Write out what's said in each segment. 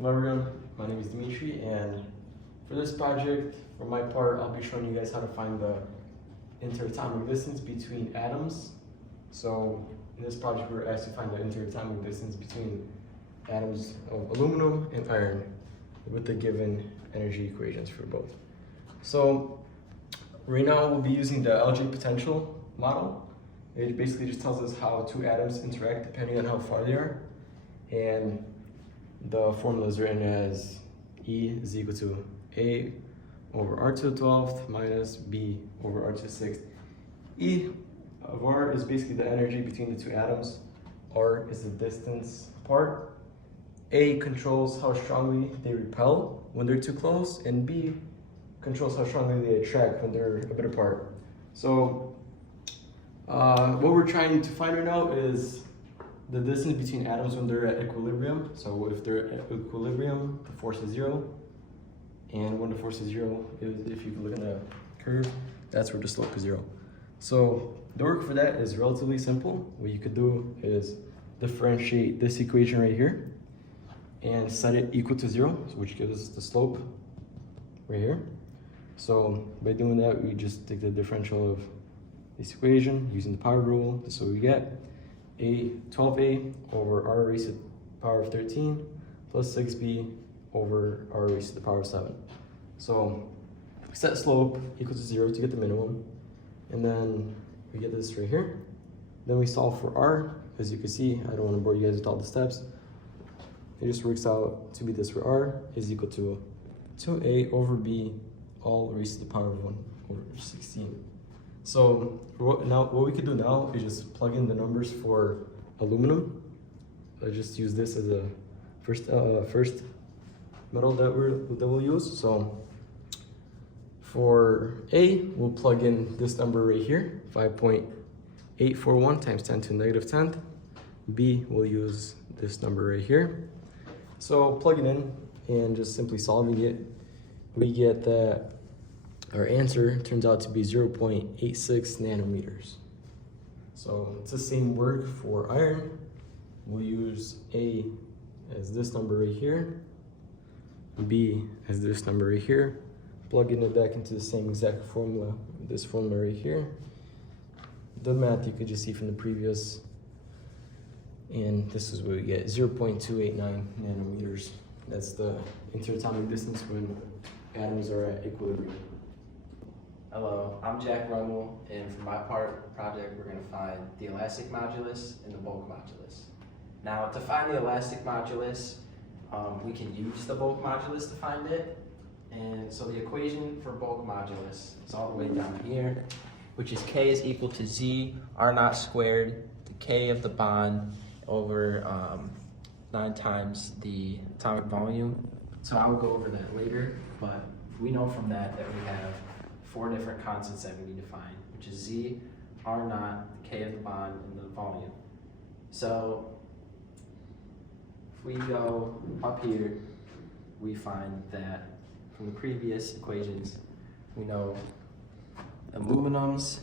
Hello everyone, my name is Dimitri, and for this project, for my part, I'll be showing you guys how to find the interatomic distance between atoms. So in this project, we're asked to find the interatomic distance between atoms of aluminum and iron with the given energy equations for both. So right now we'll be using the Algebraic potential model. It basically just tells us how two atoms interact depending on how far they are. And the formula is written as E is equal to A over R to the 12th minus B over R to the 6th. E of R is basically the energy between the two atoms. R is the distance apart. A controls how strongly they repel when they're too close, and B controls how strongly they attract when they're a bit apart. So what we're trying to find right now is the distance between atoms when they're at equilibrium. So if they're at equilibrium, the force is 0. And when the force is 0, if you look at the curve, that's where the slope is 0. So the work for that is relatively simple. What you could do is differentiate this equation right here and set it equal to 0, which gives us the slope right here. So by doing that, we just take the differential of this equation using the power rule. This is what we get. 12a over r raised to the power of 13 plus 6b over r raised to the power of 7. So set slope equal to 0 to get the minimum, and then we get this right here. Then we solve for r. As you can see, I don't want to bore you guys with all the steps. It just works out to be this, where r is equal to 2a over b all raised to the power of 1 over 16. So what we could do now is just plug in the numbers for aluminum. I just use this as a first metal that we'll use. So for A, we'll plug in this number right here, 5.841 times 10 to the negative 10th. B, we'll use this number right here. So plugging in and just simply solving it, we get that our answer turns out to be 0.86 nanometers. So it's the same work for iron. We'll use A as this number right here, B as this number right here, plugging it back into the same exact formula, this formula right here. The math you could just see from the previous, and this is what we get, 0.289 nanometers. That's the interatomic distance when atoms are at equilibrium. Hello, I'm Jack Rummel, and for my project, we're going to find the elastic modulus and the bulk modulus. Now, to find the elastic modulus, we can use the bulk modulus to find it. And so the equation for bulk modulus is all the way down here, which is K is equal to Z R naught squared, the K of the bond over 9 times the atomic volume. So I will go over that later, but we know from that we have 4 different constants that we need to find, which is Z, R naught, the K of the bond, and the volume. So if we go up here, we find that from the previous equations, we know aluminum's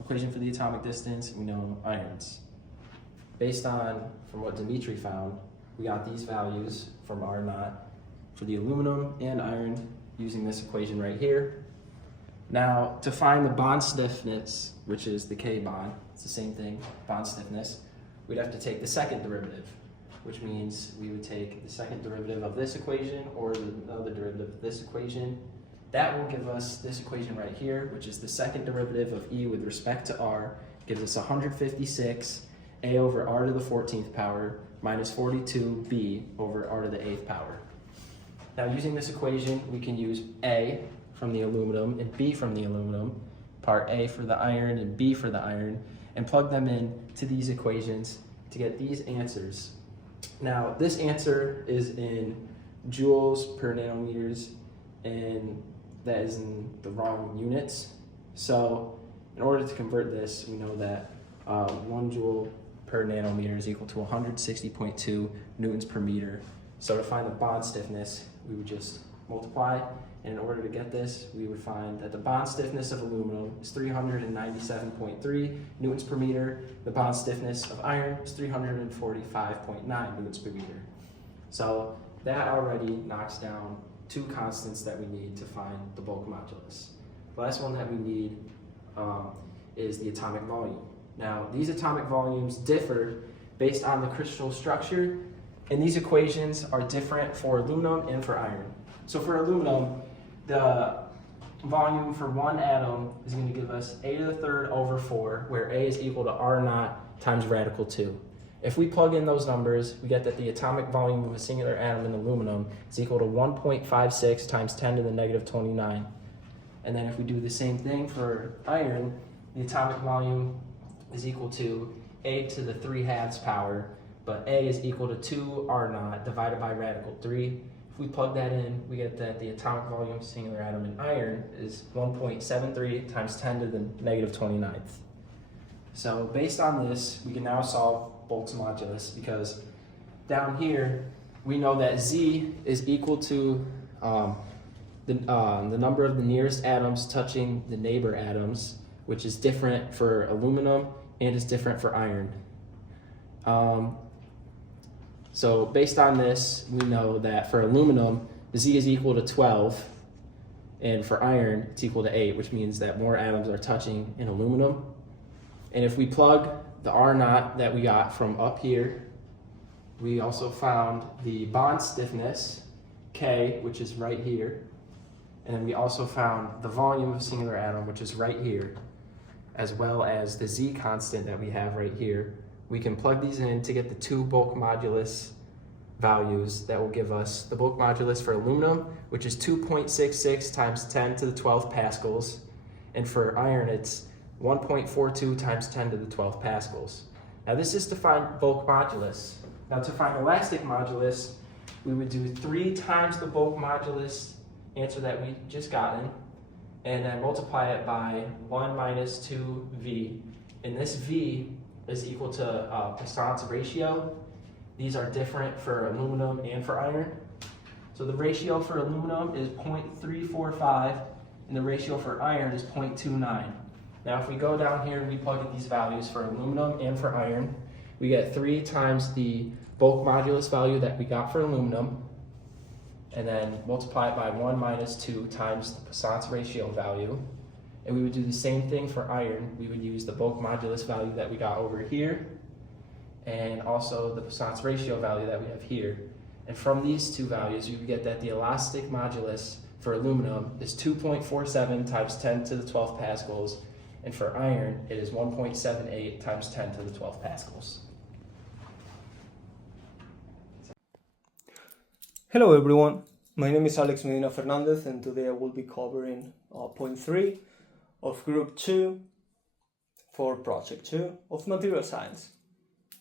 equation for the atomic distance, we know iron's. Based on, from what Dimitri found, we got these values from R naught for the aluminum and iron using this equation right here. Now, to find the bond stiffness, which is the K bond, it's the same thing, bond stiffness, we'd have to take the second derivative, which means we would take the second derivative of this equation or the other derivative of this equation. That will give us this equation right here, which is the second derivative of E with respect to R, gives us 156 A over R to the 14th power minus 42B over R to the 8th power. Now, using this equation, we can use A from the aluminum and B from the aluminum, part A for the iron and B for the iron, and plug them in to these equations to get these answers. Now, this answer is in joules per nanometers, and that is in the wrong units. So in order to convert this, we know that 1 joule per nanometer is equal to 160.2 newtons per meter. So to find the bond stiffness, we would just multiply. And in order to get this, we would find that the bond stiffness of aluminum is 397.3 newtons per meter. The bond stiffness of iron is 345.9 newtons per meter. So that already knocks down two constants that we need to find the bulk modulus. The last one that we need is the atomic volume. Now, these atomic volumes differ based on the crystal structure, and these equations are different for aluminum and for iron. So for aluminum, the volume for one atom is going to give us a to the third over 4, where a is equal to r naught times radical 2. If we plug in those numbers, we get that the atomic volume of a singular atom in aluminum is equal to 1.56 times 10 to the negative 29. And then if we do the same thing for iron, the atomic volume is equal to a to the 3/2 power, but a is equal to 2 r naught divided by radical 3. If we plug that in, we get that the atomic volume of a singular atom in iron is 1.73 times 10 to the negative 29th. So based on this, we can now solve Bulk's modulus, because down here we know that Z is equal to the number of the nearest atoms touching the neighbor atoms, which is different for aluminum and is different for iron. So based on this, we know that for aluminum, Z is equal to 12, and for iron, it's equal to 8, which means that more atoms are touching in aluminum. And if we plug the R naught that we got from up here, we also found the bond stiffness, K, which is right here. And then we also found the volume of a singular atom, which is right here, as well as the Z constant that we have right here. We can plug these in to get the two bulk modulus values that will give us the bulk modulus for aluminum, which is 2.66 times 10 to the 12 pascals. And for iron, it's 1.42 times 10 to the 12 pascals. Now this is to find bulk modulus. Now to find elastic modulus, we would do 3 times the bulk modulus answer that we just gotten, and then multiply it by 1 minus 2v. And this v is equal to Poisson's ratio. These are different for aluminum and for iron. So the ratio for aluminum is 0.345, and the ratio for iron is 0.29. Now if we go down here and we plug in these values for aluminum and for iron, we get 3 times the bulk modulus value that we got for aluminum, and then multiply it by 1 minus 2 times the Poisson's ratio value. And we would do the same thing for iron. We would use the bulk modulus value that we got over here, and also the Poisson's ratio value that we have here. And from these two values, you would get that the elastic modulus for aluminum is 2.47 times 10 to the 12 pascals, and for iron, it is 1.78 times 10 to the 12 pascals. Hello everyone, my name is Alex Medina Fernandez, and today I will be covering point 3 of group 2 for project 2 of material science.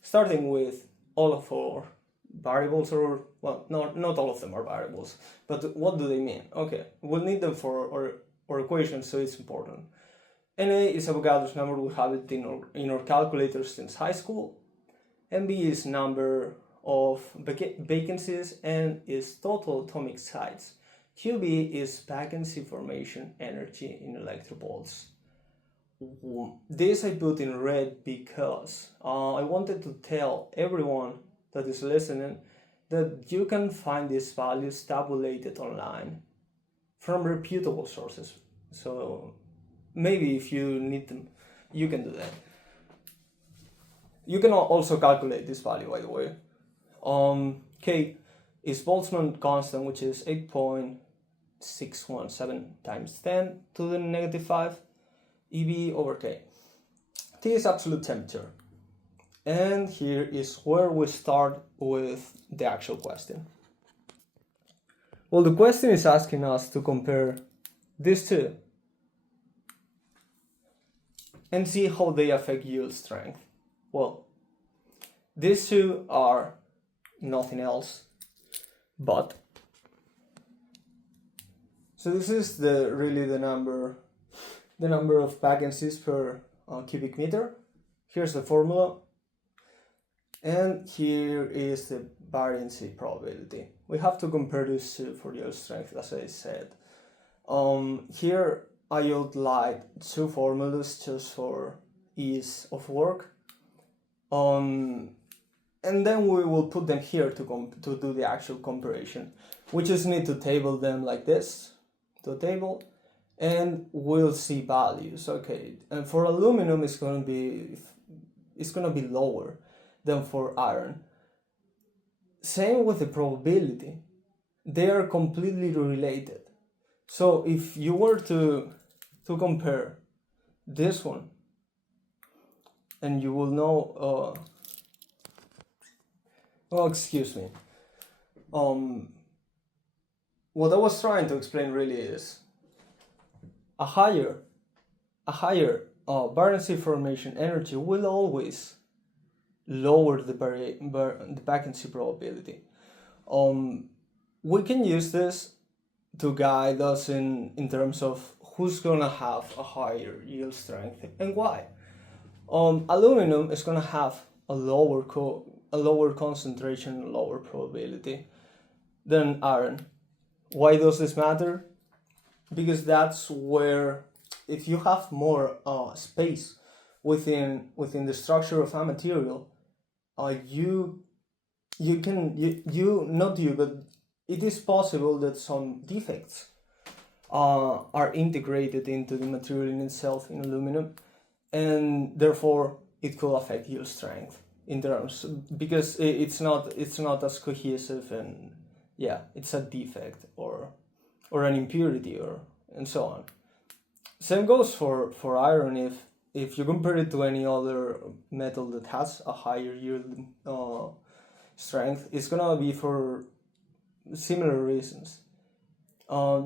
Starting with all of our variables, or well, not all of them are variables, but what do they mean? Okay, we'll need them for our equations, so it's important. Na is Avogadro's number, we have it in our calculators since high school. Mb is number of vacancies and is total atomic size. QB is vacancy formation energy in electronvolts. This I put in red because I wanted to tell everyone that is listening that you can find these values tabulated online from reputable sources. So maybe if you need them, you can do that. You can also calculate this value, by the way. K is Boltzmann constant, which is 8.617 times 10 to the negative 5 EV over K. T is absolute temperature. And here is where we start with the actual question. Well, the question is asking us to compare these two and see how they affect yield strength. Well, these two are nothing else but, so this is really the number of vacancies per cubic meter. Here's the formula, and here is the variancy probability. We have to compare these two for yield strength, as I said. Here I outlined two formulas just for ease of work. and then we will put them here to do the actual comparison. We just need to table them like this, to a table, and we'll see values. Okay, and for aluminum it's gonna be lower than for iron. Same with the probability. They are completely related. So if you were to compare this one, and you will know, oh, excuse me. What I was trying to explain really is a higher vacancy formation energy will always lower the vacancy probability. We can use this to guide us in terms of who's gonna have a higher yield strength and why. Aluminum is gonna have a lower concentration, lower probability than iron. Why does this matter? Because that's where, if you have more space within the structure of a material, but it is possible that some defects are integrated into the material in itself in aluminum, and therefore it could affect yield strength in terms, because it's not as cohesive, and yeah, it's a defect or an impurity and so on. Same goes for iron. If you compare it to any other metal that has a higher yield strength, it's gonna be for similar reasons.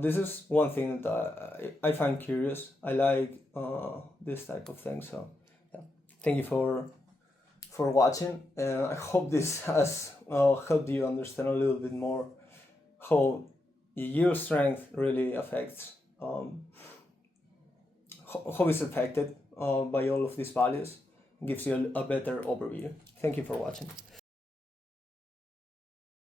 This is one thing that I find curious. I like this type of thing. So yeah, thank you for watching, and I hope this has helped you understand a little bit more how yield strength really affects, how it's affected by all of these values. Gives you a better overview. Thank you for watching.